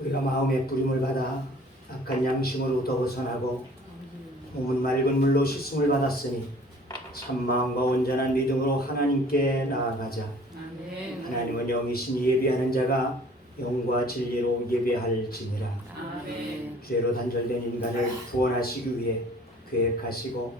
우리가 마음의 부림을 받아 악한 양심으로부터 벗어나고 몸은 맑은 물로 씻음을 받았으니 참 마음과 온전한 믿음으로 하나님께 나아가자. 아멘. 하나님은 영이시니 예비하는 자가 영과 진리로 예배할지니라. 아멘. 죄로 단절된 인간을 구원하시기 위해 계획하시고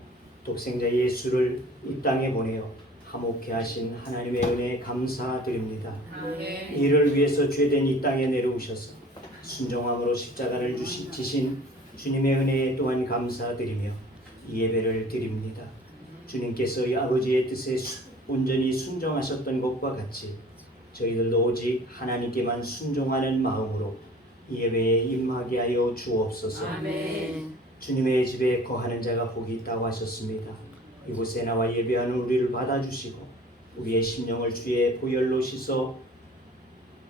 독생자 예수를 이 땅에 보내어 화목케 하신 하나님의 은혜에 감사드립니다. 아멘. 이를 위해서 죄된 이 땅에 내려오셔서 순종함으로 십자가를 지신 주님의 은혜에 또한 감사드리며 이 예배를 드립니다. 주님께서 이 아버지의 뜻에 온전히 순종하셨던 것과 같이 저희들도 오직 하나님께만 순종하는 마음으로 이 예배에 임하게 하여 주옵소서. 아멘. 주님의 집에 거하는 자가 복이 있다고 하셨습니다. 이곳에 나와 예배하는 우리를 받아주시고 우리의 심령을 주의 보혈로 씻어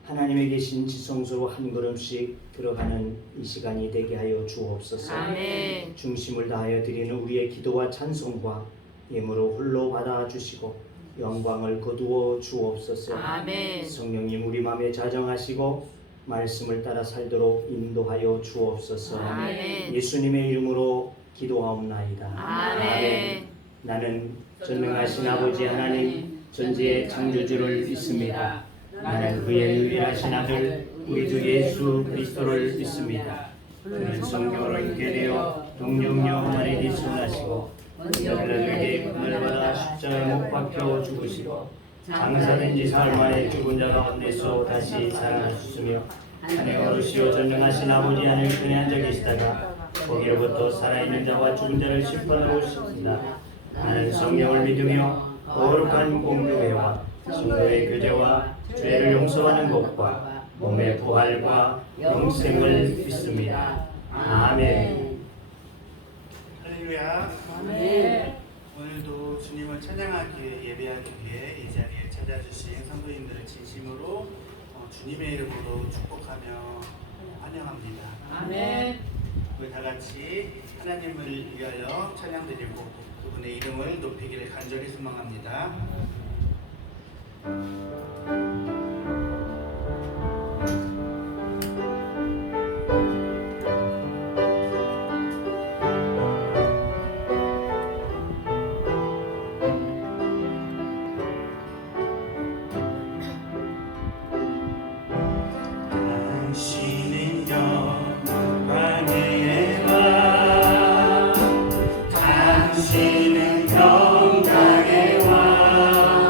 하나님에 계신 지성소로 한 걸음씩 들어가는 이 시간이 되게 하여 주옵소서. 아멘. 중심을 다하여 드리는 우리의 기도와 찬송과 예물로 홀로 받아주시고 영광을 거두어 주옵소서. 아멘. 성령님 우리 마음에 자정하시고 말씀을 따라 살도록 인도하여 주옵소서. 아멘. 예수님의 이름으로 기도하옵나이다. 아멘. 나는 전능하신 아버지 하나님 전지의 창조주를 믿습니다. 나는 그의 유일하신 아들 우리 주 예수 그리스도를 믿습니다. 그는 성경으로 있게 되어 동정녀 마리아에게 태어나시고 너희들에게 금을 받아 십자가에 못 박혀 죽으시고 장사된 지 사흘 만에 죽은 자 가운데서 다시 살아나셨으며 하늘 오르시어 전능하신 아버지 하늘 편에 앉아 계시다가 거기로부터 살아있는 자와 죽은 자를 심판하러 오십니다. 나는 성령을 믿으며 거룩한 공교회와 성도의 교제와 죄를 용서하는 것과 몸의 부활과 영생을 믿습니다. 아멘. 할렐루야. 아멘. 오늘도 주님을 찬양하기 위해 예배하기 위해 이 자리에 찾아주신 성도님들을 진심으로 주님의 이름으로 축복하며 환영합니다. 아멘. 우리 다 같이 하나님을 위하여 찬양드리고 그분의 이름을 높이기를 간절히 소망합니다. 당신은 영광의 왕, 당신은 평강의 왕,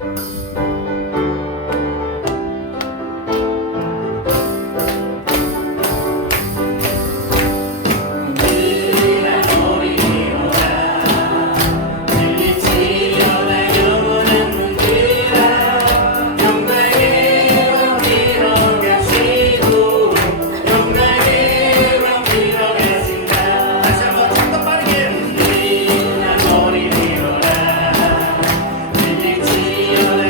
다시 한번 좀 더 빠르게. 머리 위로라 들릴지어다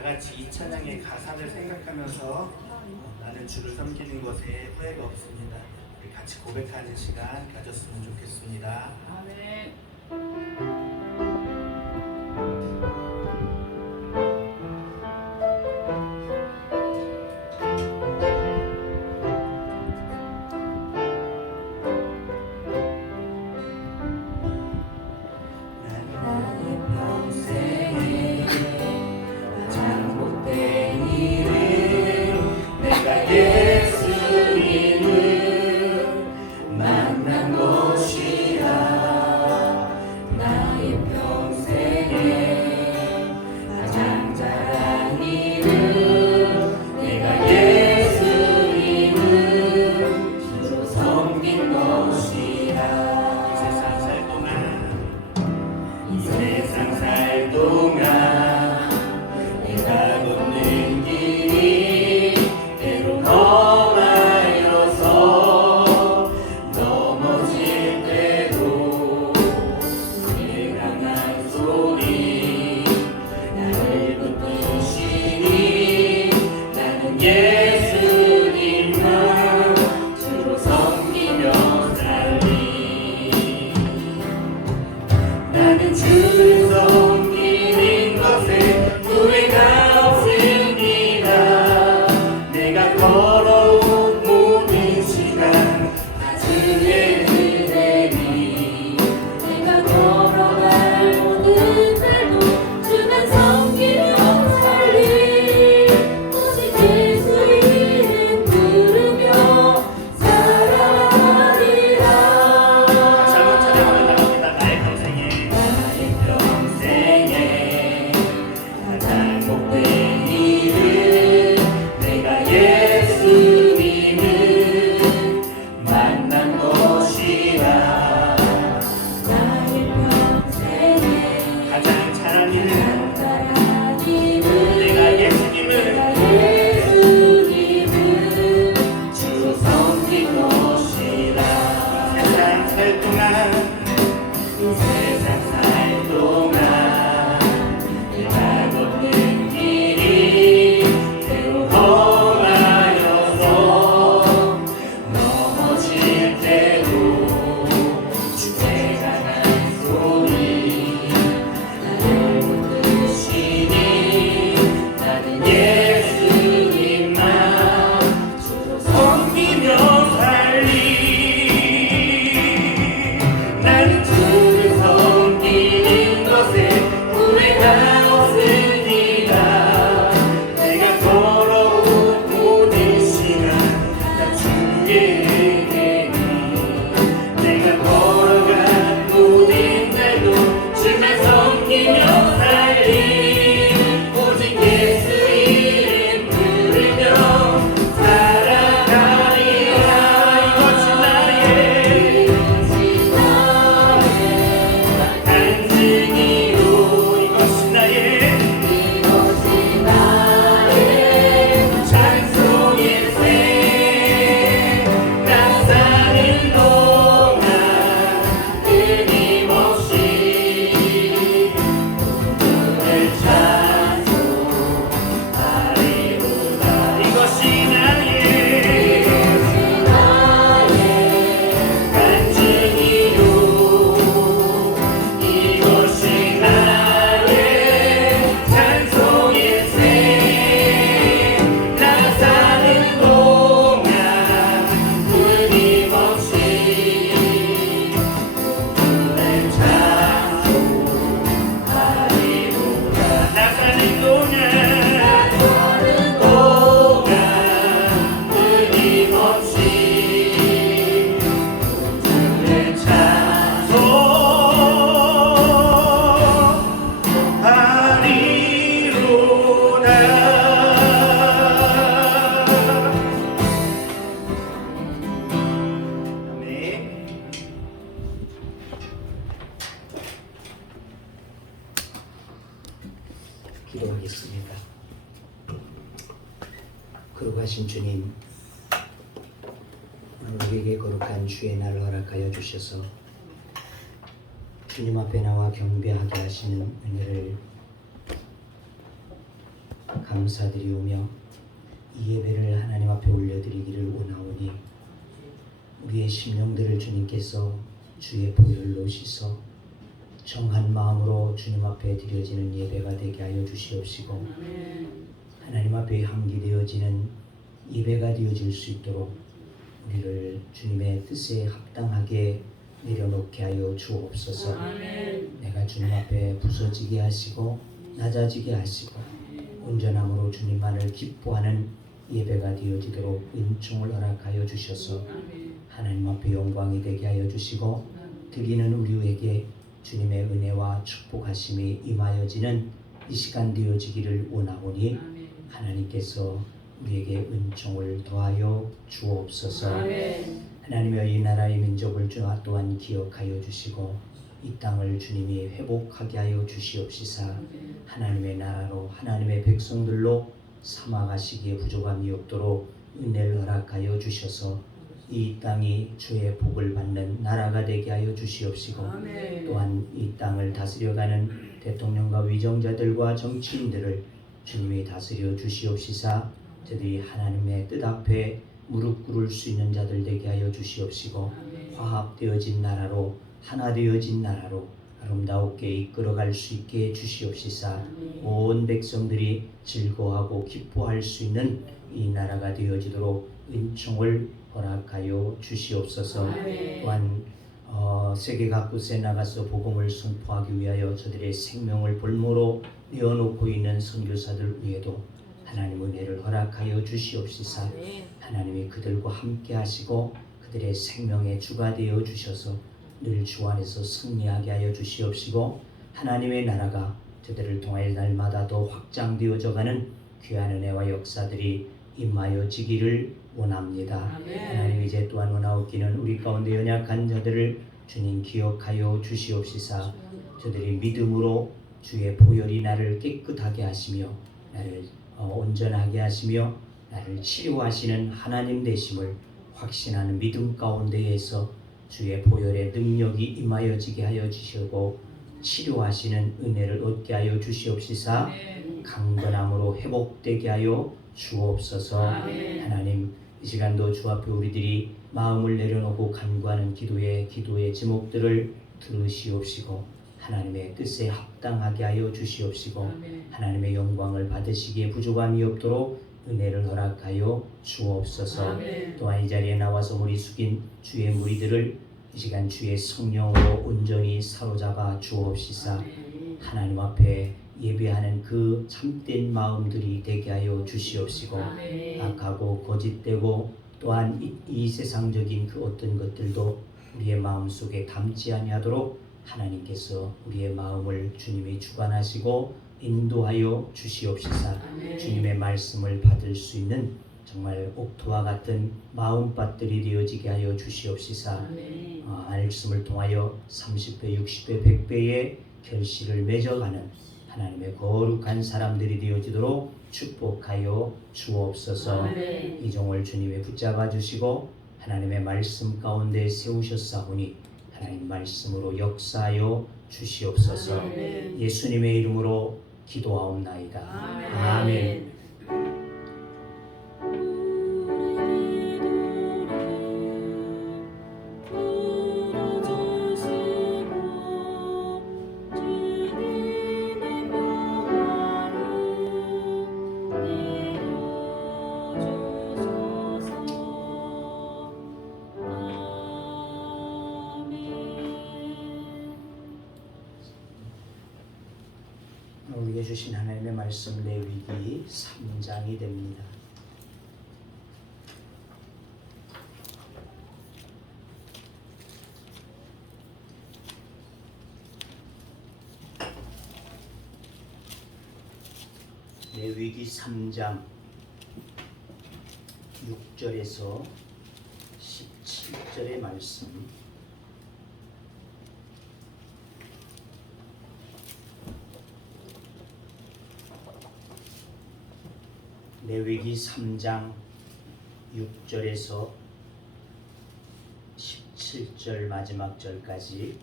다 같이 이 찬양의 가사를 생각하면서 나는 주를 섬기는 것에 후회가 없습니다. 우리 같이 고백하는 시간 가졌으면 좋겠습니다. 아멘. 기도하겠습니다. 거룩하신 주님, 오늘 우리에게 거룩한 주의 날을 허락하여 주셔서 주님 앞에 나와 경배하게 하시는 은혜를 감사드리오며 이 예배를 하나님 앞에 올려드리기를 원하오니 우리의 심령들을 주님께서 주의 보혈로 씻어 정한 마음으로 주님 앞에 드려지는 예배가 되게 하여 주시옵시고 하나님 앞에 향기되어지는 예배가 되어질 수 있도록 우리를 주님의 뜻에 합당하게 내려놓게 하여 주옵소서. 내가 주님 앞에 부서지게 하시고 낮아지게 하시고 온전함으로 주님만을 기뻐하는 예배가 되어지도록 은총을 허락하여 주셔서 하나님 앞에 영광이 되게 하여 주시고 드리는 우리에게 주님의 은혜와 축복하심이 임하여지는 이 시간 되어지기를 원하오니 하나님께서 우리에게 은총을 더하여 주옵소서. 하나님여 이 나라의 민족을 또한 기억하여 주시고 이 땅을 주님이 회복하게 하여 주시옵시사 하나님의 나라로 하나님의 백성들로 삼아가시기에 부족함이 없도록 은혜를 허락하여 주셔서 이 땅이 주의 복을 받는 나라가 되게 하여 주시옵시고 또한 이 땅을 다스려가는 대통령과 위정자들과 정치인들을 주님이 다스려 주시옵시사 저들이 하나님의 뜻 앞에 무릎 꿇을 수 있는 자들 되게 하여 주시옵시고 화합되어진 나라로 하나 되어진 나라로 아름다우게 이끌어갈 수 있게 주시옵시사 온 백성들이 즐거워하고 기뻐할 수 있는 이 나라가 되어지도록 은총을 허락하여 주시옵소서. 또한 세계 각곳에 나가서 복음을 선포하기 위하여 저들의 생명을 볼모로 내어놓고 있는 선교사들 위에도 하나님 은혜를 허락하여 주시옵시사 하나님이 그들과 함께 하시고 그들의 생명의 주가 되어 주셔서 늘 주 안에서 승리하게 하여 주시옵시고 하나님의 나라가 저들을 통하여 날마다 더 확장되어져가는 귀한 은혜와 역사들이 임하여지기를 원합니다. 하나님 이제 또한 원하옵기는 우리 가운데 연약한 자들을 주님 기억하여 주시옵시사 저들이 믿음으로 주의 보혈이 나를 깨끗하게 하시며 나를 온전하게 하시며 나를 치료하시는 하나님 되심을 확신하는 믿음 가운데에서 주의 보혈의 능력이 임하여지게 하여 주시고 치료하시는 은혜를 얻게 하여 주시옵시사 강건함으로 회복되게 하여 주옵소서. 하나님 이 시간도 주 앞에 우리들이 마음을 내려놓고 간구하는 기도의 제목들을 들으시옵시고 하나님의 뜻에 합당하게 하여 주시옵시고 하나님의 영광을 받으시기에 부족함이 없도록 은혜를 허락하여 주옵소서. 또한 이 자리에 나와서 머리 숙인 주의 무리들을 이 시간 주의 성령으로 온전히 사로잡아 주옵시사 하나님 앞에 예배하는 그 참된 마음들이 되게 하여 주시옵시고 악하고 거짓되고 또한 이 세상적인 그 어떤 것들도 우리의 마음속에 담지 아니하도록 하나님께서 우리의 마음을 주님이 주관하시고 인도하여 주시옵시사 주님의 말씀을 받을 수 있는 정말 옥토와 같은 마음밭들이 되어지게 하여 주시옵시사 말씀을 통하여 30배, 60배, 100배의 결실을 맺어가는 하나님의 거룩한 사람들이 되어지도록 축복하여 주옵소서. 이 종을 주님이 붙잡아 주시고 하나님의 말씀 가운데 세우셨사오니 하나님 말씀으로 역사하여 주시옵소서. 예수님의 이름으로 기도하옵나이다. 아멘. 우리에게 주신 하나님의 말씀 레위기 3장이 됩니다. 레위기 3장 6절에서 17절의 말씀 레위기 3장 6절에서 17절 마지막 절까지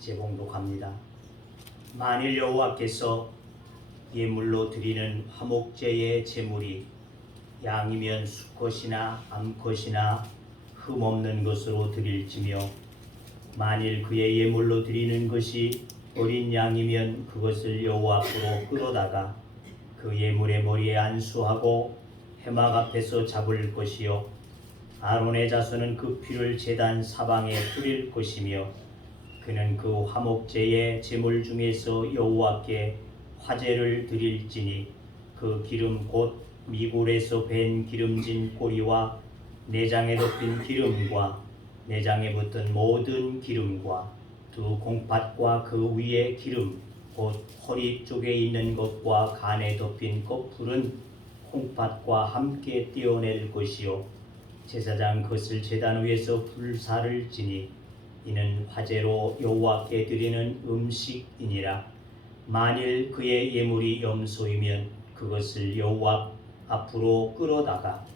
제공독합니다. 만일 여호와께서 예물로 드리는 화목제의 제물이 양이면 수컷이나 암컷이나 흠없는 것으로 드릴지며 만일 그의 예물로 드리는 것이 어린 양이면 그것을 여호와 앞으로 끌어다가 그 예물의 머리에 안수하고 회막 앞에서 잡을 것이요 아론의 자손은 그 피를 제단 사방에 뿌릴 것이며 그는 그 화목제의 제물 중에서 여호와께 화제를 드릴지니 그 기름 곧 미골에서 밴 기름진 꼬리와 내장에 덮인 기름과 내장에 붙은 모든 기름과 두 콩팥과 그 위에 기름 곧 허리 쪽에 있는 것과 간에 덮인 껍풀은 콩팥과 함께 떼어낼 것이요 제사장 그것을 제단 위에서 불사를 지니 이는 화제로 여호와께 드리는 음식이니라. 만일 그의 예물이 염소이면 그것을 여호와 앞으로 끌어다가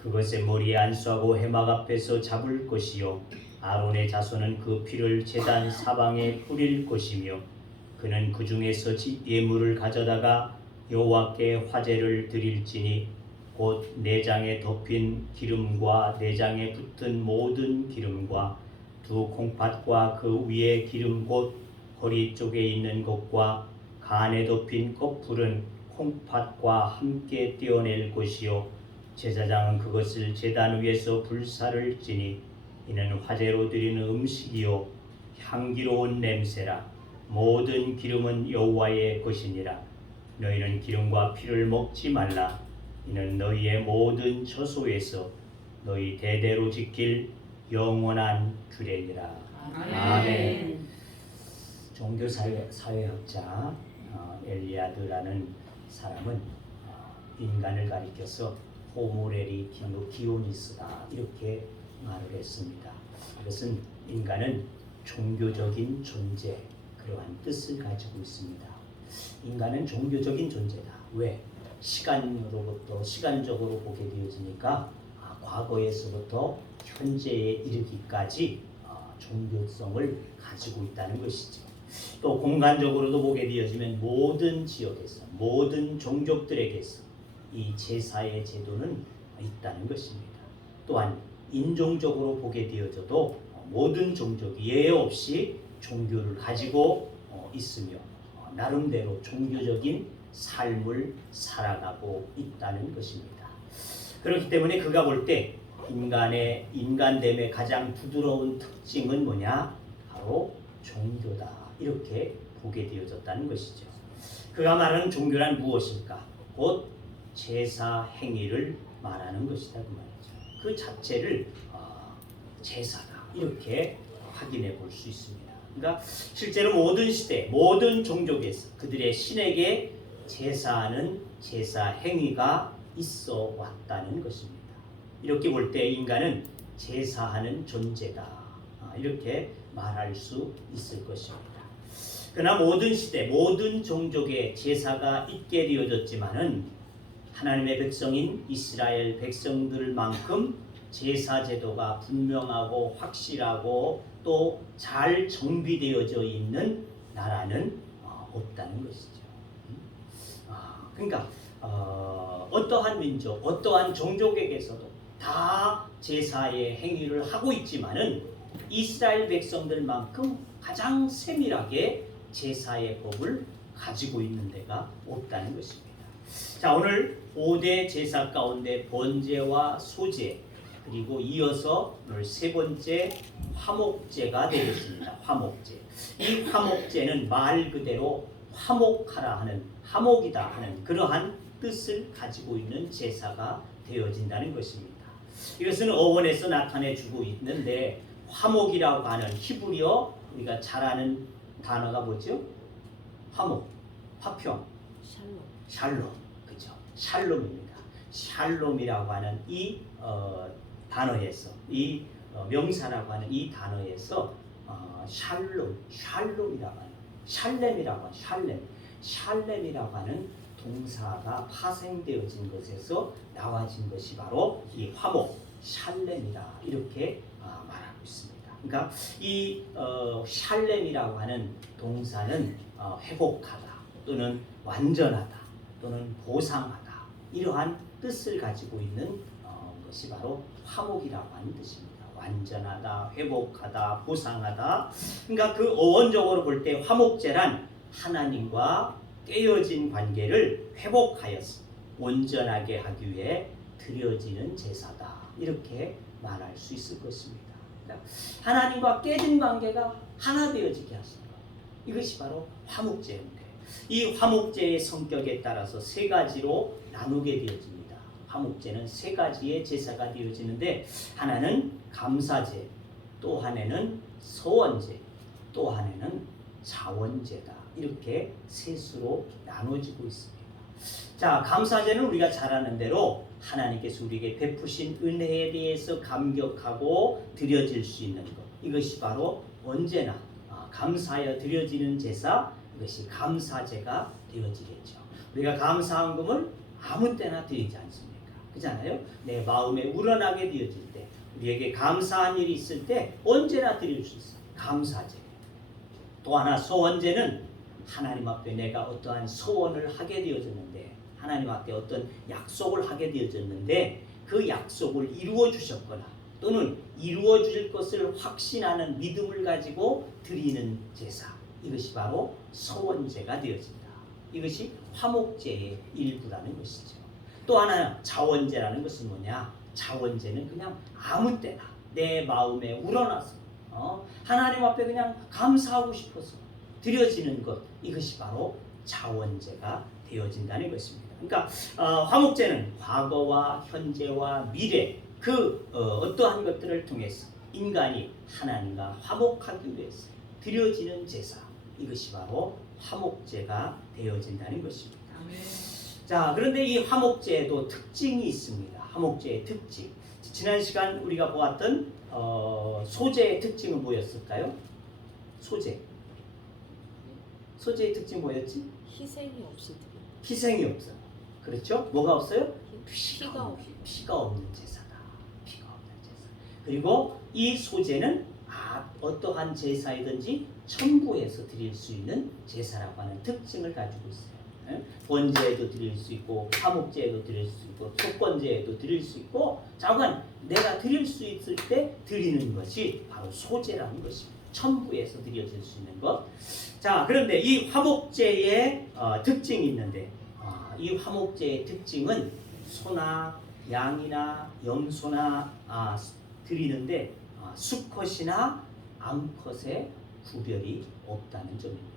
그것의 머리에 안수하고 회막 앞에서 잡을 것이요 아론의 자손은 그 피를 제단 사방에 뿌릴 것이며 그는 그 중에서 예물을 가져다가 여호와께 화제를 드릴지니 곧 내장에 덮인 기름과 내장에 붙은 모든 기름과 두 콩팥과 그 위에 기름 곧 허리 쪽에 있는 것과 간에 덮인 껍풀은 콩팥과 함께 떼어낼 것이요 제사장은 그것을 제단 위에서 불사를 지니 이는 화제로 드리는 음식이요 향기로운 냄새라. 모든 기름은 여호와의 것이니라. 너희는 기름과 피를 먹지 말라. 이는 너희의 모든 처소에서 너희 대대로 지킬 영원한 규례니라. 아멘. 종교사회학자 엘리아드라는 사람은 인간을 가리켜서 호모레리티노 기오니스다 이렇게 말을 했습니다. 이것은 인간은 종교적인 존재 그러한 뜻을 가지고 있습니다. 인간은 종교적인 존재다. 왜? 시간적으로 보게 되어지니까 과거에서부터 현재에 이르기까지 종교성을 가지고 있다는 것이죠. 또 공간적으로도 보게 되어지면 모든 지역에서 모든 종족들에게서 이 제사의 제도는 있다는 것입니다. 또한 인종적으로 보게 되어져도 모든 종족이 예외 없이 종교를 가지고 있으며 나름대로 종교적인 삶을 살아가고 있다는 것입니다. 그렇기 때문에 그가 볼 때 인간됨의 가장 부드러운 특징은 뭐냐? 바로 종교다. 이렇게 보게 되어졌다는 것이죠. 그가 말하는 종교란 무엇일까? 곧 제사 행위를 말하는 것이다 그 말이죠. 그 자체를 제사다 이렇게 확인해 볼 수 있습니다. 그러니까 실제로 모든 시대 모든 종족에서 그들의 신에게 제사하는 제사 행위가 있어 왔다는 것입니다. 이렇게 볼 때 인간은 제사하는 존재다 이렇게 말할 수 있을 것입니다. 그러나 모든 시대 모든 종족의 제사가 있게 되어졌지만은 하나님의 백성인 이스라엘 백성들만큼 제사 제도가 분명하고 확실하고 또 잘 정비되어져 있는 나라는 없다는 것이죠. 그러니까 어떠한 민족, 어떠한 종족에게서도 다 제사의 행위를 하고 있지만은 이스라엘 백성들만큼 가장 세밀하게 제사의 법을 가지고 있는 데가 없다는 것입니다. 자, 오늘 5대 제사 가운데 번제와 소제 그리고 이어서 오늘 세 번째 화목제가 되겠습니다. 화목제. 이 화목제는 말 그대로 화목하라 하는 화목이다 하는 그러한 뜻을 가지고 있는 제사가 되어진다는 것입니다. 이것은 어원에서 나타내 주고 있는데 화목이라고 하는 히브리어 우리가 잘 아는 단어가 뭐죠? 화목, 화평, 샬롬, 그죠? 샬롬입니다. 샬롬이라고 하는 이 단어에서 이 명사라고 하는 이 단어에서 샬롬이라고 하는 샬렘이라고 하는 샬렘이라고 하는 동사가 파생되어진 것에서 나와진 것이 바로 이 화목 샬렘이다 이렇게 말하고 있습니다. 그러니까 이 샬렘이라고 하는 동사는 회복하다, 또는 완전하다 또는 보상하다 이러한 뜻을 가지고 있는 것이 바로 화목이라고 하는 뜻입니다. 완전하다, 회복하다, 보상하다. 그러니까 그 어원적으로 볼 때 화목제란 하나님과 깨어진 관계를 회복하여서 온전하게 하기 위해 드려지는 제사다. 이렇게 말할 수 있을 것입니다. 그러니까 하나님과 깨진 관계가 하나 되어지게 하시는 것. 이것이 바로 화목제인데 이 화목제의 성격에 따라서 세 가지로 나누게 되어집니다. 화목제는 세 가지의 제사가 되어지는데 하나는 감사제, 또 하나는 서원제, 또 하나는 자원제다. 이렇게 셋으로 나눠지고 있습니다. 자, 감사제는 우리가 잘 아는 대로 하나님께서 우리에게 베푸신 은혜에 대해서 감격하고 드려질 수 있는 것. 이것이 바로 언제나 감사하여 드려지는 제사, 이것이 감사제가 되어지겠죠. 우리가 감사한 금을 아무 때나 드리지 않습니까? 그렇잖아요? 내 마음에 우러나게 되어질 때, 우리에게 감사한 일이 있을 때 언제나 드릴 수 있어요. 감사제. 또 하나 서원제는 하나님 앞에 내가 어떠한 서원을 하게 되어졌는데, 하나님 앞에 어떤 약속을 하게 되어졌는데 그 약속을 이루어 주셨거나 또는 이루어 줄 것을 확신하는 믿음을 가지고 드리는 제사, 이것이 바로 서원제가 되어진다. 이것이 화목제의 일부라는 것이죠. 또 하나 자원제라는 것은 뭐냐? 자원제는 그냥 아무 때나 내 마음에 우러나서 하나님 앞에 그냥 감사하고 싶어서 드려지는 것, 이것이 바로 자원제가 되어진다는 것입니다. 그러니까 화목제는 과거와 현재와 미래 그 어떠한 것들을 통해서 인간이 하나님과 화목하기 위해서 드려지는 제사, 이것이 바로 화목제가 되어진다는 것입니다. 자, 그런데 이 화목제에도 특징이 있습니다. 화목제의 특징. 지난 시간 우리가 보았던 소제의 특징은 뭐였을까요? 소제의 특징 뭐였지? 희생이 없이 드리는. 희생이 없어. 그렇죠? 뭐가 없어요? 피가 없이. 피가 없는 제사다. 피가 없는 제사. 그리고 이 소제는 어떠한 제사이든지 첨부해서 드릴 수 있는 제사라고 하는 특징을 가지고 있어요. 번제에도 드릴 수 있고, 화목제에도 드릴 수 있고, 속건제에도 드릴 수 있고, 자관 내가 드릴 수 있을 때 드리는 것이 바로 소제라는 것입니다. 첨부해서 드려질 수 있는 것. 자, 그런데 이 화목제의 특징이 있는데, 이 화목제의 특징은 소나 양이나 염소나 드리는데 수컷이나 암컷의 구별이 없다는 점입니다.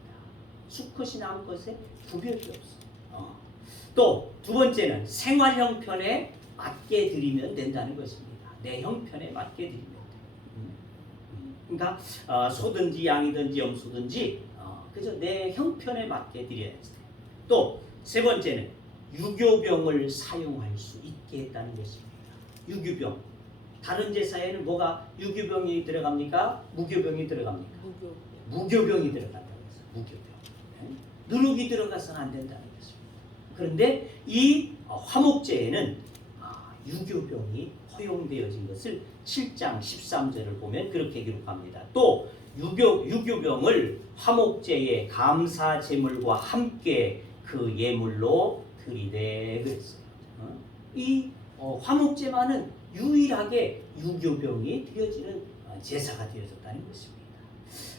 수컷이나 암컷의 구별이 없어. 또 두 번째는 생활 형편에 맞게 드리면 된다는 것입니다. 내 형편에 맞게 드리면 돼. 그러니까 소든지 양이든지 염소든지 그저 내 형편에 맞게 드려야 돼. 또 세 번째는 유교병을 사용할 수 있게 했다는 것입니다. 유교병. 다른 제사에는 뭐가 유교병이 들어갑니까? 무교병이 들어갑니까? 무교병이 들어간다고 해서 무교병. 누룩이 들어가서는 안 된다는 것입니다. 그런데 이 화목제에는 유교병이 허용되어진 것을 7장 13절을 보면 그렇게 기록합니다. 또 유교병을 화목제의 감사 제물과 함께 그 예물로 드리되 그랬어요. 이 화목제만은 유일하게 유교병이 드려지는 제사가 되어졌다는 것입니다.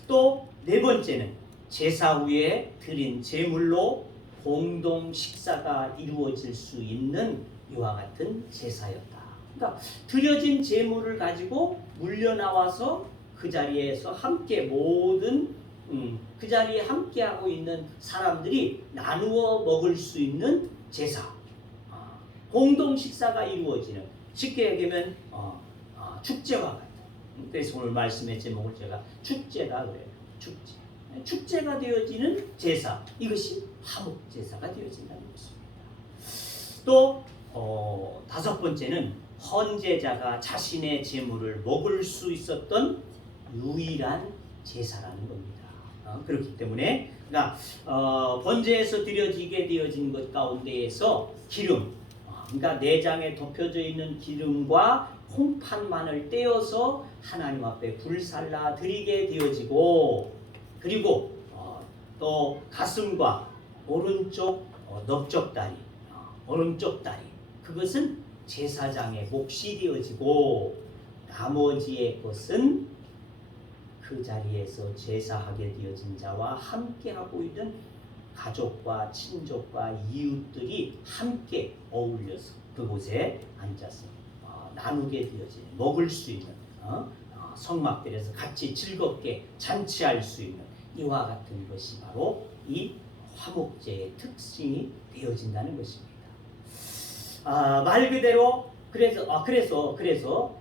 또 네 번째는 제사 후에 드린 제물로 공동 식사가 이루어질 수 있는 이와 같은 제사였다. 그러니까 드려진 제물을 가지고 물려나와서 그 자리에서 함께 모든 그 자리에 함께하고 있는 사람들이 나누어 먹을 수 있는 제사, 공동 식사가 이루어지는, 쉽게 얘기하면 축제와 같은. 그래서 오늘 말씀의 제목을 제가 축제다 그래요. 축제가 되어지는 제사, 이것이 화목 제사가 되어진다는 것입니다. 또 다섯 번째는 헌제자가 자신의 제물을 먹을 수 있었던 유일한 제사라는 겁니다. 그렇기 때문에 그러니까 번제에서 드려지게 되어진 것 가운데에서 기름, 그러니까 내장에 덮여져 있는 기름과 콩팥만을 떼어서 하나님 앞에 불살라 드리게 되어지고, 그리고 또 가슴과 오른쪽 넓적 다리, 오른쪽 다리, 그것은 제사장의 몫이 되어지고 나머지의 것은 그 자리에서 제사하게 되어진 자와 함께하고 있는 가족과 친족과 이웃들이 함께 어울려서 그곳에 앉아서 나누게 되어진, 먹을 수 있는 성막들에서 같이 즐겁게 잔치할 수 있는 이와 같은 것이 바로 이 화목제의 특징이 되어진다는 것입니다. 말 그대로 그래서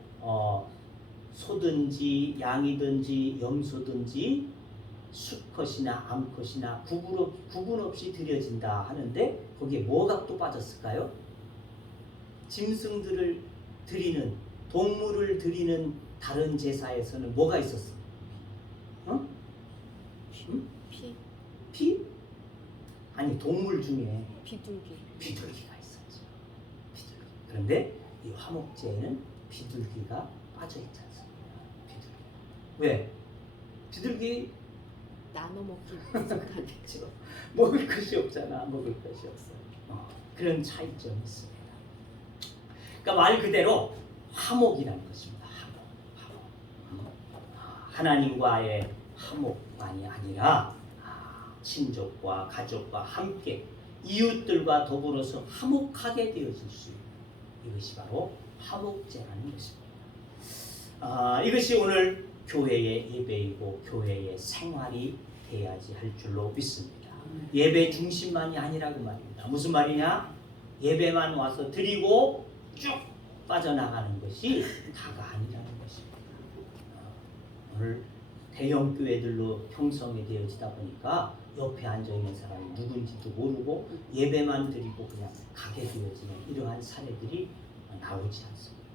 소든지 양이든지 염소든지 수컷이나 암컷이나 구분 없이 드려진다 하는데 거기에 뭐가 또 빠졌을까요? 짐승들을 드리는, 동물을 드리는 다른 제사에서는 뭐가 있었어? 피? 아니, 동물 중에 비둘기가 있었죠. 비둘기. 그런데 이 화목제에는 비둘기가 빠져 있지 않습니까? 비둘기. 왜? 비둘기 나눠 먹기 부족하겠죠. 먹을 것이 없잖아. 먹을 것이 없어. 그런 차이점이 있습니다. 그러니까 말 그대로 화목이라는 것입니다. 화목. 하나님과의 화목만이 아니라 친족과 가족과 함께 이웃들과 더불어서 화목하게 되어질 수 있는 이것이 바로 화목제라는 것입니다. 이것이 오늘 교회의 예배이고 교회의 생활이 돼야지 할 줄로 믿습니다. 예배 중심만이 아니라고 말입니다. 무슨 말이냐? 예배만 와서 드리고 쭉 빠져나가는 것이 다가 아니라는 것입니다. 오늘 대형 교회들로 형성이 되어지다 보니까 옆에 앉아있는 사람이 누군지도 모르고 예배만 드리고 그냥 가게 되어지는 이러한 사례들이 나오지 않습니까?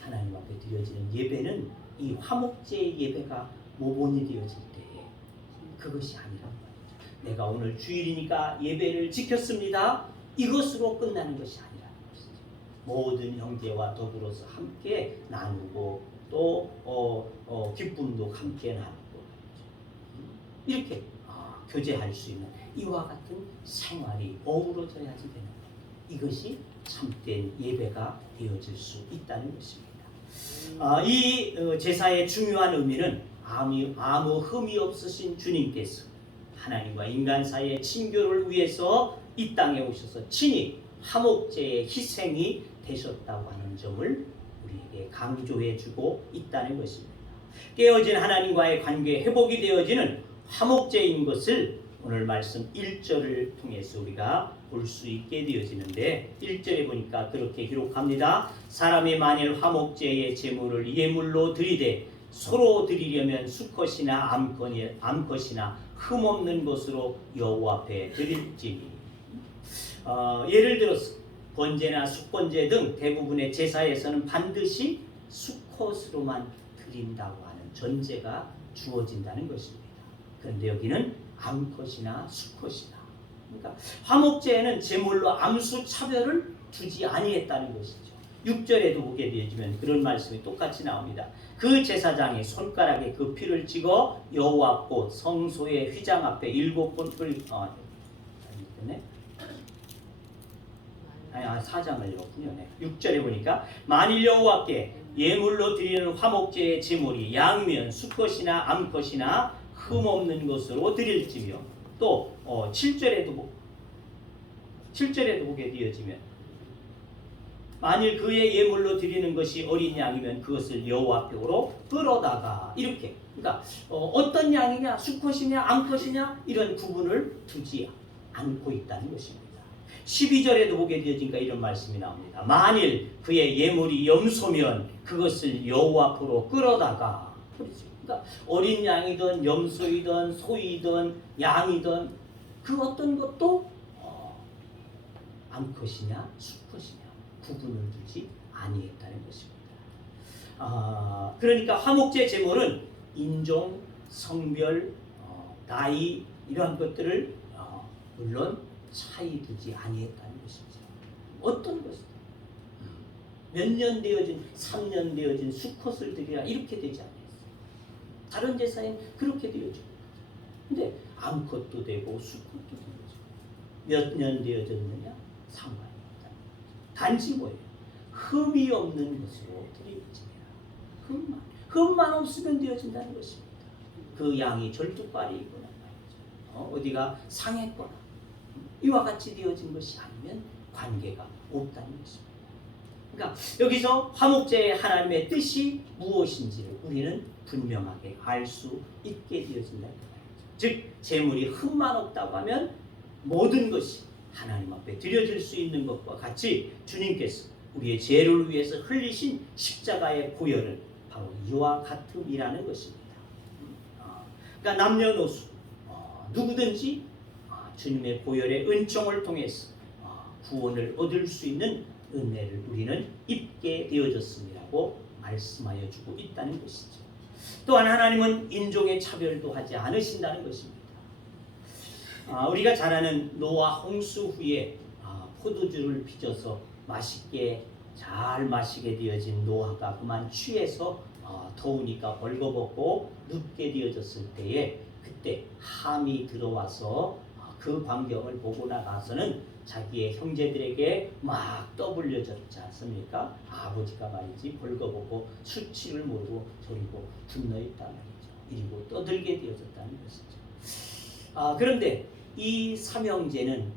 하나님 앞에 드려지는 예배는 이 화목제의 예배가 모본이 되어질 때에 그것이 아니란 말이죠. 내가 오늘 주일이니까 예배를 지켰습니다. 이것으로 끝나는 것이 아니라는 것이죠. 모든 형제와 더불어서 함께 나누고 또 기쁨도 함께 나누고 이렇게 교제할 수 있는 이와 같은 생활이 어우러져야지 되는 것. 이것이 참된 예배가 되어질 수 있다는 것입니다. 이 제사의 중요한 의미는 아무 흠이 없으신 주님께서 하나님과 인간 사이의 친교를 위해서 이 땅에 오셔서 친히 화목제의 희생이 되셨다고 하는 점을 우리에게 강조해주고 있다는 것입니다. 깨어진 하나님과의 관계 회복이 되어지는 화목제인 것을 오늘 말씀 1절을 통해서 우리가 볼 수 있게 되어지는데 1절에 보니까 그렇게 기록합니다. 사람이 만일 화목제의 제물을 예물로 드리되 서로 드리려면 수컷이나 암컷이나 흠없는 것으로 여호와 앞에 드릴지니. 예를 들어서 번제나 숙번제 등 대부분의 제사에서는 반드시 수컷으로만 드린다고 하는 전제가 주어진다는 것입니다. 그런데 여기는 암컷이나 수컷이나, 그러니까 화목제에는 제물로 암수 차별을 두지 아니했다는 것이죠. 6절에도 보게 되어지면 그런 말씀이 똑같이 나옵니다. 그 제사장이 손가락에 그 피를 찍어 여호와 곧 성소의 휘장 앞에 7번 뿌리고 4장을 읽었군요. 6절에 보니까 만일 여호와께 예물로 드리는 화목제의 제물이 양면 수컷이나 암컷이나 흠없는 것으로 드릴지며, 또 7절에도 보게 되어지면 만일 그의 예물로 드리는 것이 어린 양이면 그것을 여호와 앞으로 끌어다가, 이렇게, 그러니까 어떤 양이냐, 수컷이냐, 암컷이냐 이런 구분을 두지 않고 있다는 것입니다. 12절에도 보게 되어지니까 이런 말씀이 나옵니다. 만일 그의 예물이 염소면 그것을 여호와 앞으로 끌어다가, 그러니까 어린 양이든 염소이든 소이든 양이든 그 어떤 것도 암컷이냐 수컷이냐 구분을 두지 아니했다는 것입니다. 그러니까 화목제 제물은 인종, 성별, 나이 이러한 것들을 물론 차이 두지 아니했다는 것이죠. 어떤 것이든 몇 년 되어진 3년 되어진 수컷을 드리라 이렇게 되지 않았어요. 다른 제사엔 그렇게 되어져. 근데 암컷도 되고 수컷도 되는 거죠. 몇 년 되어졌느냐? 상관이 없다. 단지 뭐예요? 흠이 없는 것으로 드리워집니다. 흠만 없으면 되어진다는 것입니다. 그 양이 절뚝발이거나 말이죠. 어디가 상했거나 이와 같이 되어진 것이 아니면 관계가 없다는 것입니다. 그러니까 여기서 화목제의 하나님의 뜻이 무엇인지를 우리는 분명하게 알 수 있게 되어진다는 말이죠. 즉 재물이 흠만 없다고 하면 모든 것이 하나님 앞에 드려질 수 있는 것과 같이 주님께서 우리의 죄를 위해서 흘리신 십자가의 보혈은 바로 이와 같음이라는 것입니다. 그러니까 남녀노소 누구든지 주님의 보혈의 은총을 통해서 구원을 얻을 수 있는 은혜를 우리는 입게 되어졌음이라고 말씀하여 주고 있다는 것이죠. 또한 하나님은 인종의 차별도 하지 않으신다는 것입니다. 우리가 잘 아는 노아 홍수 후에 포도주를 빚어서 맛있게 잘 마시게 되어진 노아가 그만 취해서 더우니까 벌거벗고 눕게 되어졌을 때에 그때 함이 들어와서 그 광경을 보고 나가서는 자기의 형제들에게 막 떠벌려졌지 않습니까? 아버지가 말이지 벌거벗고 수치를 모르고 저리고 분노했다 말이죠. 이리고 떠들게 되어졌다는 것이죠. 그런데 이 삼형제는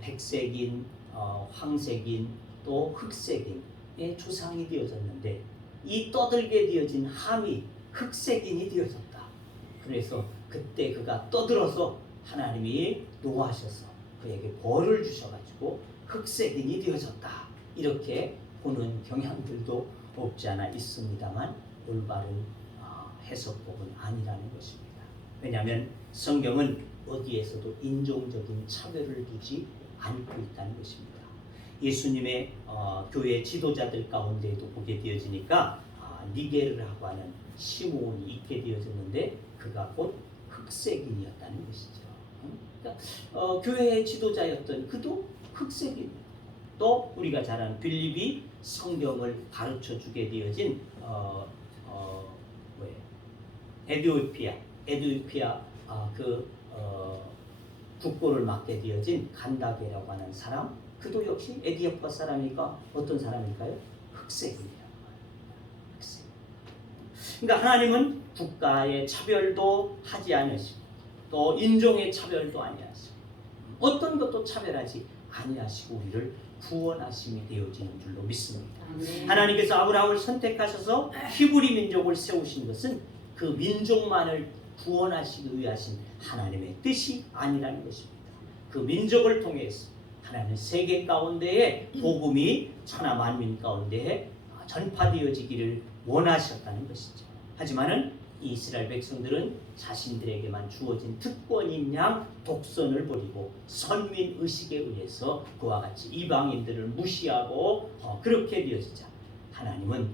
백색인, 황색인, 또 흑색인의 조상이 되어졌는데 이 떠들게 되어진 함이 흑색인이 되어졌다. 그래서 그때 그가 떠들어서 하나님이 노하셔서 그에게 벌을 주셔가지고 흑색인이 되어졌다. 이렇게 보는 경향들도 없지 않아 있습니다만 올바른 해석법은 아니라는 것입니다. 왜냐하면 성경은 어디에서도 인종적인 차별을 두지 않고 있다는 것입니다. 예수님의 교회 지도자들 가운데에도 보게 되어지니까 니게르라고 하는 시므온이 있게 되어졌는데 그가 곧 흑색인이었다는 것이죠. 그러니까 교회의 지도자였던 그도 흑색인입니다. 또 우리가 잘 아는 빌립이 성경을 가르쳐주게 되어진 에티오피아 국고를 맡게 되어진 간다게라고 하는 사람, 그도 역시 에티오피아 사람이니까 어떤 사람일까요? 흑색인이라고 합니다. 흑색. 그러니까 하나님은 국가의 차별도 하지 않으시고 또 인종의 차별도 아니하시고 어떤 것도 차별하지 아니하시고 우리를 구원하심이 되어지는 줄로 믿습니다. 하나님께서 아브라함을 선택하셔서 히브리 민족을 세우신 것은 그 민족만을 구원하시기 위해 하신 하나님의 뜻이 아니라는 것입니다. 그 민족을 통해서 하나님은 세계 가운데에 복음이 천하 만민 가운데에 전파되어지기를 원하셨다는 것이죠. 하지만은 이스라엘 백성들은 자신들에게만 주어진 특권인 양 독선을 버리고 선민 의식에 의해서 그와 같이 이방인들을 무시하고 그렇게 되어지자 하나님은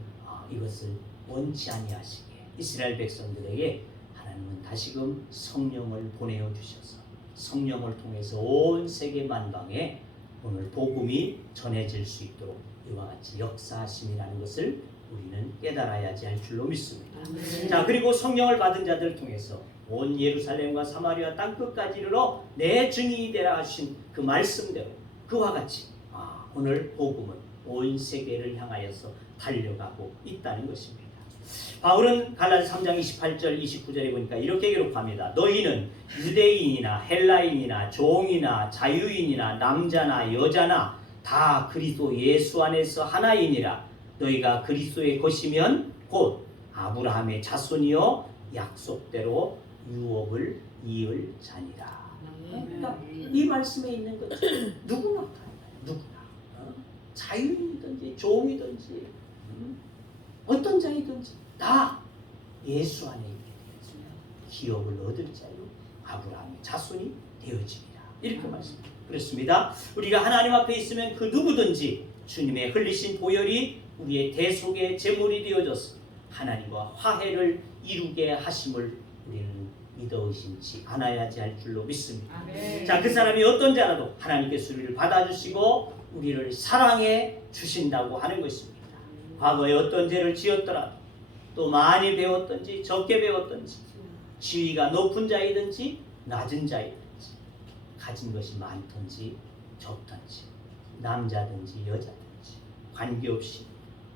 이것을 원치 아니하시기에 이스라엘 백성들에게 하나님은 다시금 성령을 보내어 주셔서 성령을 통해서 온 세계 만방에 오늘 복음이 전해질 수 있도록 이와 같이 역사하심이라는 것을 우리는 깨달아야지 할 줄로 믿습니다. 자, 그리고 성령을 받은 자들을 통해서 온 예루살렘과 사마리아 땅끝까지 이르러 내 증인이 되라 하신 그 말씀대로 그와 같이 오늘 복음은 온 세계를 향하여서 달려가고 있다는 것입니다. 바울은 갈라디아 3장 28절 29절에 보니까 이렇게 기록합니다. 너희는 유대인이나 헬라인이나 종이나 자유인이나 남자나 여자나 다 그리스도 예수 안에서 하나이니라. 너희가 그리스도의 것이면 곧 아브라함의 자손이요 약속대로 유업을 이을 자니라. 그러니까 이 말씀에 있는 것은 누구나 누구나 자유인이든지 종이든지 어떤 자이든지 다 예수 안에 있게 되었으면 기업을 얻을 자요 아브라함의 자손이 되어지리라. 이렇게 말씀합니다. 그렇습니다. 우리가 하나님 앞에 있으면 그 누구든지 주님의 흘리신 보혈이 우리의 대속의 제물이 되어져서 하나님과 화해를 이루게 하심을 우리는 믿어 의심치 않아야지 할 줄로 믿습니다. 자, 그 사람이 어떤 자라도 하나님께서 우리를 받아주시고 우리를 사랑해 주신다고 하는 것입니다. 과거에 어떤 죄를 지었더라도 또 많이 배웠든지 적게 배웠든지 지위가 높은 자이든지 낮은 자이든지 가진 것이 많든지 적든지 남자든지 여자든지 관계없이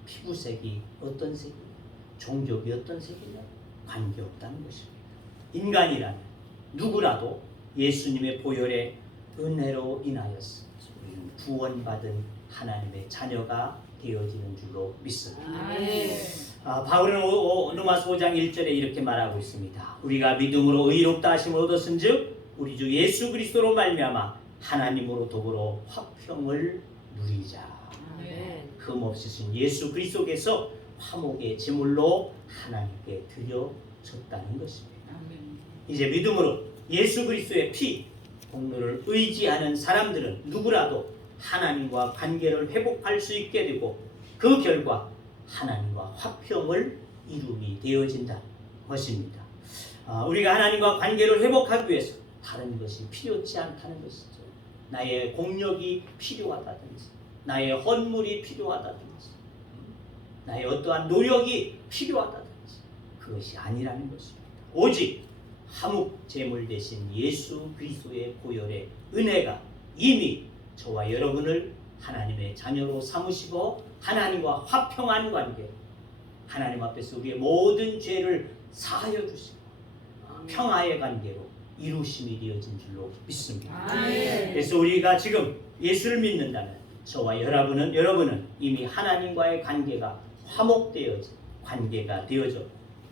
피부색이 어떤 색이냐 종족이 어떤 색이냐 관계없다는 것입니다. 인간이라면 누구라도 예수님의 보혈의 은혜로 인하여서 우리는 구원받은 하나님의 자녀가 되어지는 줄로 믿습니다. 바울은 로마서 5장 1절에 이렇게 말하고 있습니다. 우리가 믿음으로 의롭다 하심을 얻었은즉 우리 주 예수 그리스도로 말미암아 하나님으로 더불어 화평을 누리자. 흠없으신 예수 그리스도께서 화목의 제물로 하나님께 드려졌다는 것입니다. 이제 믿음으로 예수 그리스도의 피 공로를 의지하는 사람들은 누구라도 하나님과 관계를 회복할 수 있게 되고 그 결과 하나님과 화평을 이룸이 되어진다는 것입니다. 우리가 하나님과 관계를 회복하기 위해서 다른 것이 필요치 않다는 것이죠. 나의 공력이 필요하다든지 나의 헌물이 필요하다든지 나의 어떠한 노력이 필요하다든지 그것이 아니라는 것입니다. 오직 화목 제물 대신 예수 그리스도의 보혈의 은혜가 이미 저와 여러분을 하나님의 자녀로 삼으시고 하나님과 화평한 관계, 하나님 앞에서 우리의 모든 죄를 사하여 주시고 평화의 관계로 이루심이 되어진 줄로 믿습니다. 그래서 우리가 지금 예수를 믿는다면 저와 여러분은 이미 하나님과의 관계가 화목되어진 관계가 되어져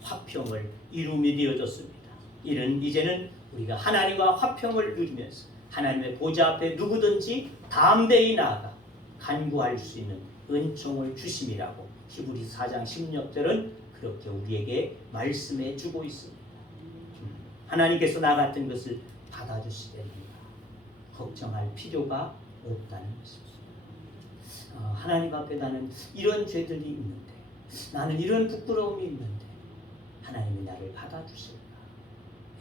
화평을 이룸이 되어졌습니다. 이제는 우리가 하나님과 화평을 누리면서 하나님의 보좌 앞에 누구든지 담대히 나아가 간구할 수 있는 은총을 주심이라고 히브리서 4장 16절은 그렇게 우리에게 말씀해 주고 있습니다. 하나님께서 나 같은 것을 받아주시려니까 걱정할 필요가 없다는 것입니다. 하나님 앞에 나는 이런 죄들이 있는데 나는 이런 부끄러움이 있는데 하나님이 나를 받아주실까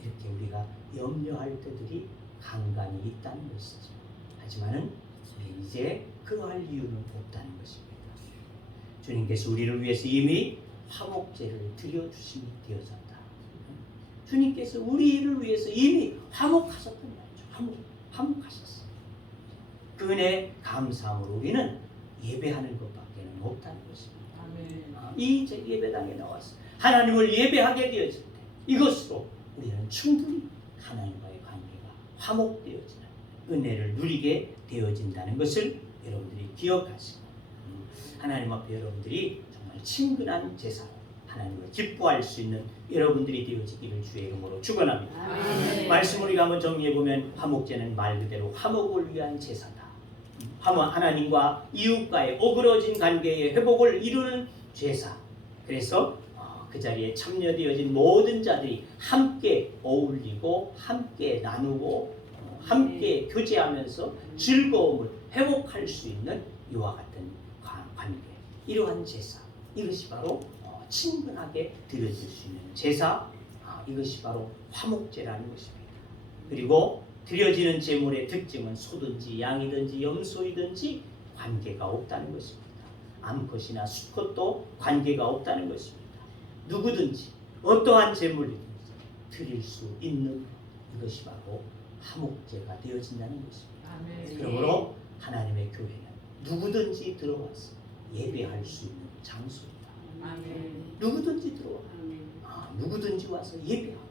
이렇게 우리가 염려할 때들이 간간히 있다는 것이죠. 하지만은 우리 이제 그러할 이유는 없다는 것입니다. 주님께서 우리를 위해서 이미 화목제를 드려주심이 되어졌다. 주님께서 우리를 위해서 이미 화목하셨단 말이죠. 화목하셨어요. 그 은혜 감사함으로 우리는 예배하는 것밖에는 없다는 것입니다. 이 예배당에 나와서 하나님을 예배하게 되어질 때 이것으로 우리는 충분히 하나님과의 관계가 화목되어지는 은혜를 누리게 되어진다는 것을 여러분들이 기억하시고 하나님 앞에 여러분들이 정말 친근한 제사로 하나님을 기뻐할 수 있는 여러분들이 되어지기를 주의 이름으로 축원합니다. 말씀 우리가 한번 정리해보면 화목제는 말 그대로 화목을 위한 제사다. 하나님과 이웃과의 오그러진 관계의 회복을 이루는 제사. 그래서 그 자리에 참여되어진 모든 자들이 함께 어울리고 함께 나누고 함께 교제하면서 즐거움을 회복할 수 있는 이와 같은 관계, 이러한 제사, 이것이 바로 친근하게 드려질 수 있는 제사, 이것이 바로 화목제라는 것입니다. 그리고 드려지는 제물의 특징은 소든지 양이든지 염소이든지 관계가 없다는 것입니다. 암컷이나 수컷도 관계가 없다는 것입니다. 누구든지 어떠한 제물이든지 드릴 수 있는 이것이 바로 화목제가 되어진다는 것입니다. 그러므로 하나님의 교회는 누구든지 들어와서 예배할 수 있는 장소입니다. 누구든지 들어와 누구든지 와서 예배하고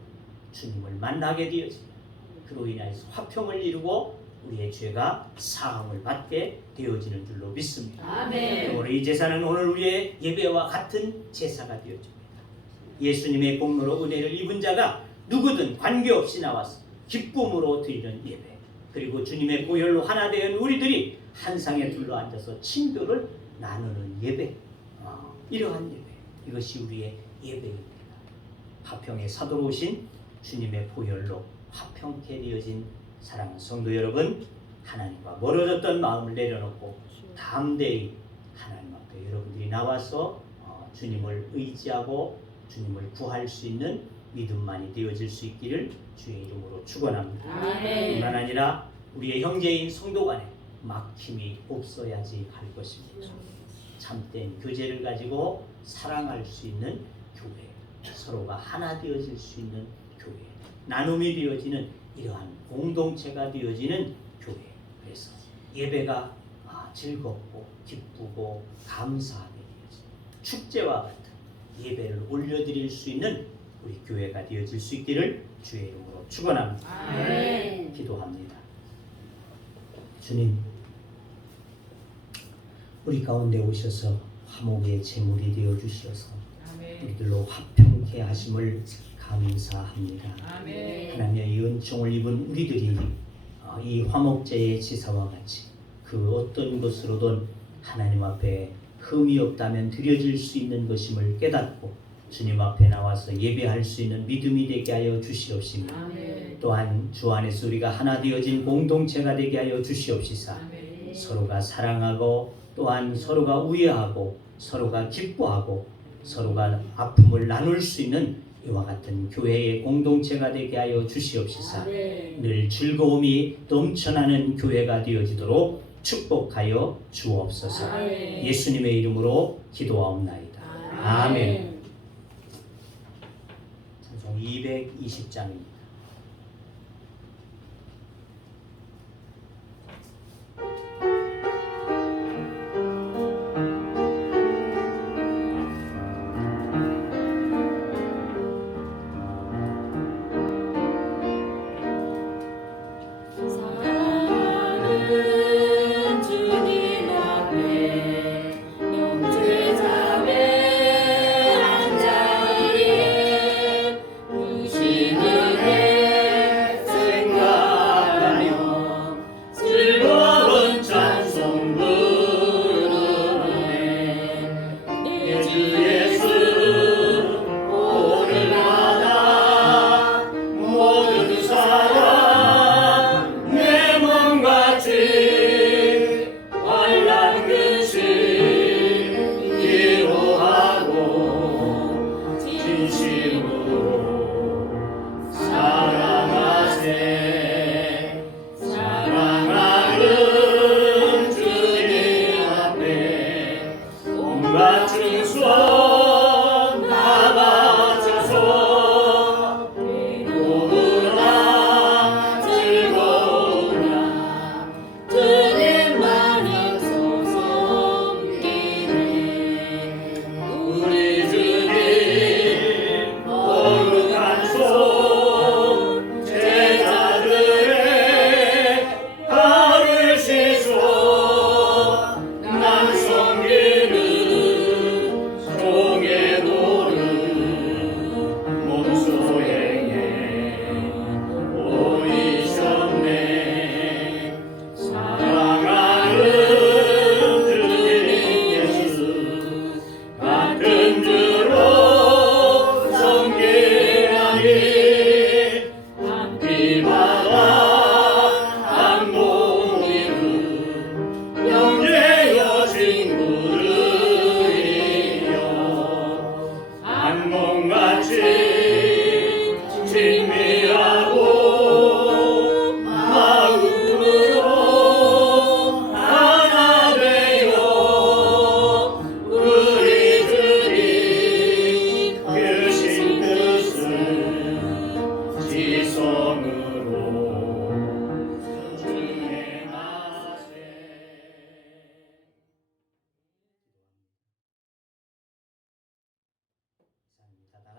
주님을 만나게 되어지면 그로 인해서 화평을 이루고 우리의 죄가 사함을 받게 되어지는 줄로 믿습니다. 그러므로 이 제사는 오늘 우리의 예배와 같은 제사가 되어집니다. 예수님의 공로로 은혜를 입은 자가 누구든 관계없이 나와서 기쁨으로 드리는 예배, 그리고 주님의 보혈로 하나 된 우리들이 한 상에 둘러앉아서 친교를 나누는 예배, 이러한 예배, 이것이 우리의 예배입니다. 화평의 사도로 오신 주님의 보혈로 화평케 되어진 사랑하는 성도 여러분, 하나님과 멀어졌던 마음을 내려놓고 담대히 하나님 앞에 여러분들이 나와서 주님을 의지하고 주님을 구할 수 있는 믿음만이 되어질 수 있기를 주의 이름으로 축원합니다. 뿐만 아니라 우리의 형제인 성도 간에 막힘이 없어야지 할 것입니다. 참된 교제를 가지고 사랑할 수 있는 교회, 서로가 하나 되어질 수 있는 교회, 나눔이 되어지는 이러한 공동체가 되어지는 교회. 그래서 예배가 즐겁고 기쁘고 감사하게 되어지는 축제와 같은 예배를 올려드릴 수 있는 우리 교회가 되어질 수 있기를 주의 이름으로 축원합니다. 아멘. 기도합니다. 주님, 우리 가운데 오셔서 화목의 제물이 되어 주셔서 우리들로 화평케 하심을 감사합니다. 하나님의 이 은총을 입은 우리들이 이 화목제의 지사와 같이 그 어떤 것으로든 하나님 앞에 흠이 없다면 드려질 수 있는 것임을 깨닫고 주님 앞에 나와서 예배할 수 있는 믿음이 되게 하여 주시옵시며 또한 주 안에서 우리가 하나 되어진 공동체가 되게 하여 주시옵시사 서로가 사랑하고 또한 서로가 우애하고 서로가 기뻐하고 서로가 아픔을 나눌 수 있는 이와 같은 교회의 공동체가 되게 하여 주시옵시사 늘 즐거움이 넘쳐나는 교회가 되어지도록 축복하여 주옵소서. 예수님의 이름으로 기도하옵나이다. 아멘. 찬송 220장입니다.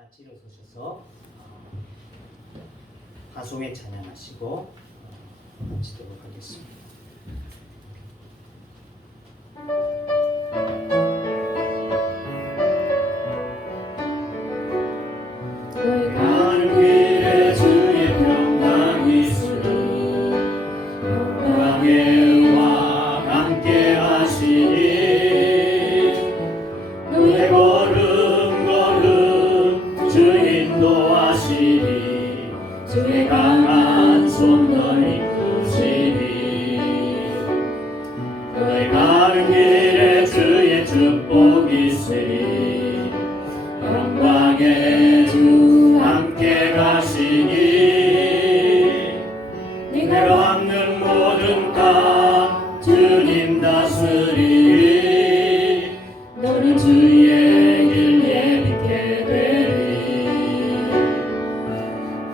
같이 일어서셔서 하송에 찬양하시고 마치도록 하겠습니다. 가는 길에 주의 평강이 있으리 평강의 은와 함께 하시니 너의 걸음 걸음 주 인도하시니 주의 강한 손 너를 이끄시니 너의 가는 길에 주의 축복이 있으리 영광의 주 함께 가시니 내가 없는 모든 땅 주님 다스리 너는 주의 길 예비케 되리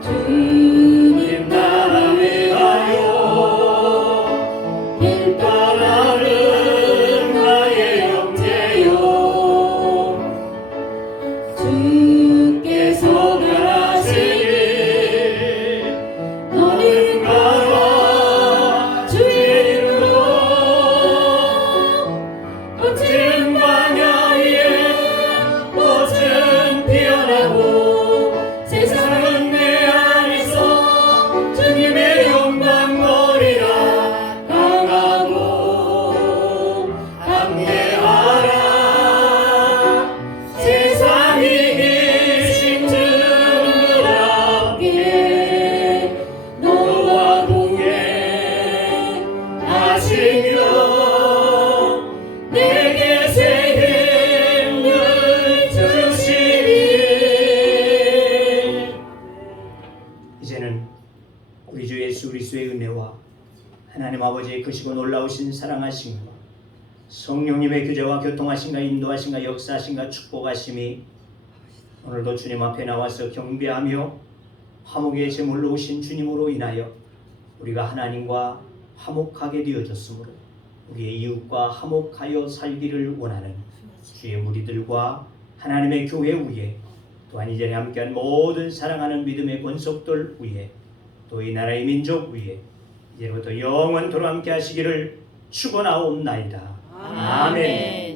주님 나라 아버지의 크시고 놀라우신 사랑하심과 성령님의 교제와 교통하심과 인도하심과 역사하심과 축복하심이 오늘도 주님 앞에 나와서 경배하며 화목의 제물로 오신 주님으로 인하여 우리가 하나님과 화목하게 되어졌으므로 우리의 이웃과 화목하여 살기를 원하는 주의 무리들과 하나님의 교회 위에 또한 이 자리에 함께한 모든 사랑하는 믿음의 권속들 위에 또 이 나라의 민족 위에 이제부터 영원토록 함께 하시기를 축원하옵나이다. 아멘.